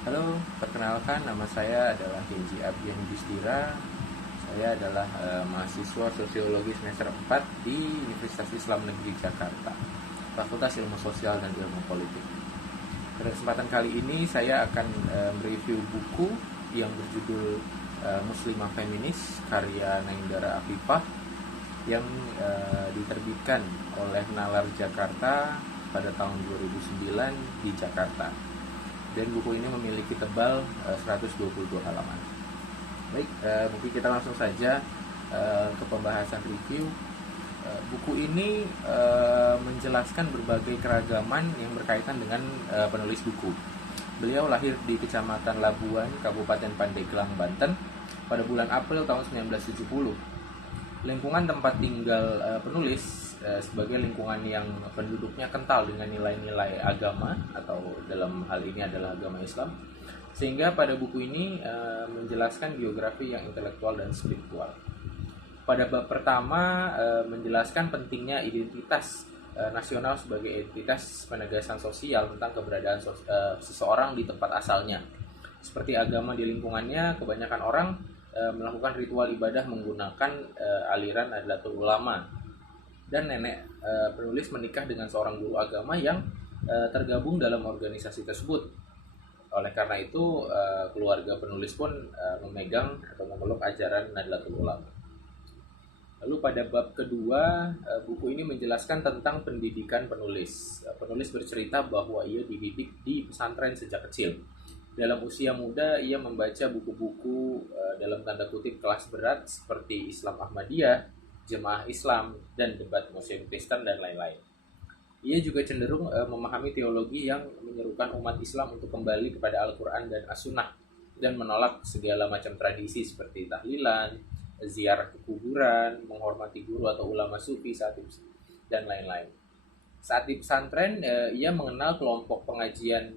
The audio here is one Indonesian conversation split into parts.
Halo, perkenalkan nama saya adalah Kenji Abdian Yudhistira. Saya adalah mahasiswa sosiologi semester 4 di Universitas Islam Negeri Jakarta, Fakultas Ilmu Sosial dan Ilmu Politik. Pada kesempatan kali ini saya akan mereview buku yang berjudul Muslimah Feminis karya Naindara Afifah yang diterbitkan oleh Nalar Jakarta pada tahun 2009 di Jakarta, dan buku ini memiliki tebal 122 halaman. Baik, mungkin kita langsung saja ke pembahasan review. Buku ini menjelaskan berbagai keragaman yang berkaitan dengan penulis buku. Beliau lahir di Kecamatan Labuan, Kabupaten Pandeglang, Banten pada bulan April tahun 1970. Lingkungan tempat tinggal penulis sebagai lingkungan yang penduduknya kental dengan nilai-nilai agama, atau dalam hal ini adalah agama Islam, sehingga pada buku ini menjelaskan biografi yang intelektual dan spiritual. Pada bab pertama menjelaskan pentingnya identitas nasional sebagai identitas penegasan sosial tentang keberadaan seseorang di tempat asalnya. Seperti agama di lingkungannya, kebanyakan orang melakukan ritual ibadah menggunakan aliran Nahdlatul Ulama, dan nenek penulis menikah dengan seorang guru agama yang tergabung dalam organisasi tersebut. Oleh karena itu keluarga penulis pun memegang atau memeluk ajaran Nahdlatul Ulama. Lalu pada bab kedua, buku ini menjelaskan tentang pendidikan penulis. Penulis bercerita bahwa ia dididik di pesantren sejak kecil. Dalam usia muda, ia membaca buku-buku dalam tanda kutip kelas berat seperti Islam Ahmadiyah, Jemaah Islam, dan debat Muslim Kristen, dan lain-lain. Ia juga cenderung memahami teologi yang menyerukan umat Islam untuk kembali kepada Al-Quran dan As-Sunnah, dan menolak segala macam tradisi seperti tahlilan, ziarah ke kuburan, menghormati guru atau ulama sufi dan lain-lain. Saat di pesantren, ia mengenal kelompok pengajian.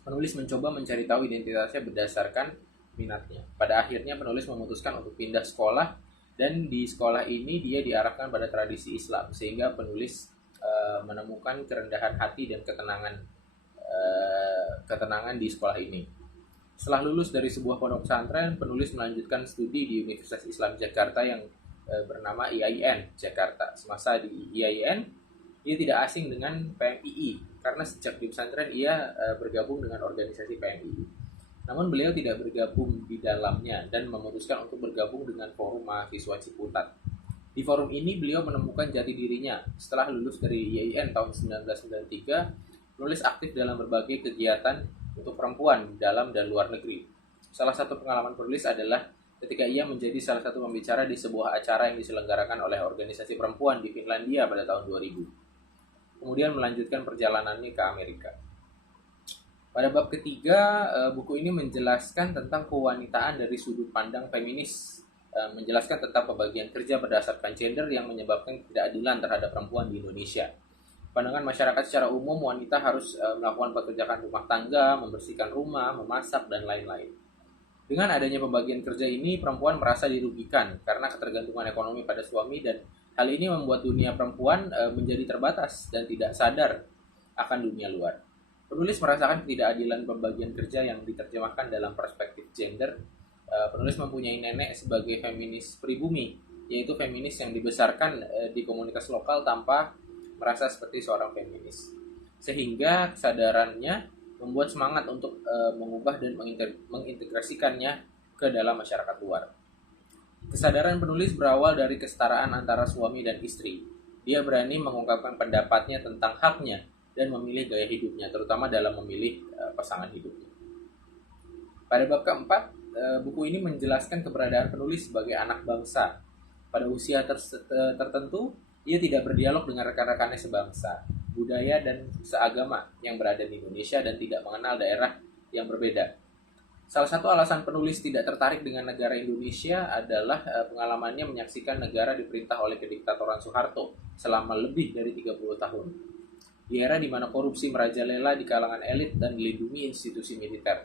Penulis mencoba mencari tahu identitasnya berdasarkan minatnya. Pada akhirnya penulis memutuskan untuk pindah sekolah, dan di sekolah ini dia diarahkan pada tradisi Islam, sehingga penulis menemukan kerendahan hati dan ketenangan di sekolah ini. Setelah lulus dari sebuah pondok pesantren, penulis melanjutkan studi di Universitas Islam Jakarta yang bernama IAIN Jakarta. Semasa di IAIN, ia tidak asing dengan PMII karena sejak di pesantren ia bergabung dengan organisasi PMII. Namun beliau tidak bergabung di dalamnya dan memutuskan untuk bergabung dengan Forum Mahasiswa Ciputat. Di forum ini beliau menemukan jati dirinya. Setelah lulus dari IAIN tahun 1993, penulis aktif dalam berbagai kegiatan untuk perempuan dalam dan luar negeri. Salah satu pengalaman penulis adalah ketika ia menjadi salah satu pembicara di sebuah acara yang diselenggarakan oleh organisasi perempuan di Finlandia pada tahun 2000. Kemudian melanjutkan perjalanannya ke Amerika. Pada bab ketiga, buku ini menjelaskan tentang kewanitaan dari sudut pandang feminis, menjelaskan tentang pembagian kerja berdasarkan gender yang menyebabkan ketidakadilan terhadap perempuan di Indonesia. Pandangan masyarakat secara umum, wanita harus melakukan pekerjaan rumah tangga, membersihkan rumah, memasak, dan lain-lain. Dengan adanya pembagian kerja ini, perempuan merasa dirugikan karena ketergantungan ekonomi pada suami, dan hal ini membuat dunia perempuan menjadi terbatas dan tidak sadar akan dunia luar. Penulis merasakan ketidakadilan pembagian kerja yang diterjemahkan dalam perspektif gender. Penulis mempunyai nenek sebagai feminis pribumi, yaitu feminis yang dibesarkan di komunitas lokal tanpa merasa seperti seorang feminis. Sehingga kesadarannya membuat semangat untuk mengubah dan mengintegrasikannya ke dalam masyarakat luar. Kesadaran penulis berawal dari kesetaraan antara suami dan istri. Dia berani mengungkapkan pendapatnya tentang haknya dan memilih gaya hidupnya, terutama dalam memilih pasangan hidupnya. Pada bab keempat, buku ini menjelaskan keberadaan penulis sebagai anak bangsa. Pada usia tertentu, ia tidak berdialog dengan rekan-rekannya sebangsa, budaya, dan seagama yang berada di Indonesia, dan tidak mengenal daerah yang berbeda. Salah satu alasan penulis tidak tertarik dengan negara Indonesia adalah pengalamannya menyaksikan negara diperintah oleh kediktatoran Soeharto selama lebih dari 30 tahun. Di era di mana korupsi merajalela di kalangan elit dan dilindungi institusi militer,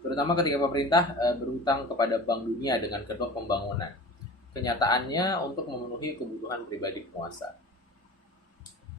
terutama ketika pemerintah berutang kepada Bank Dunia dengan kedok pembangunan. Kenyataannya untuk memenuhi kebutuhan pribadi penguasa.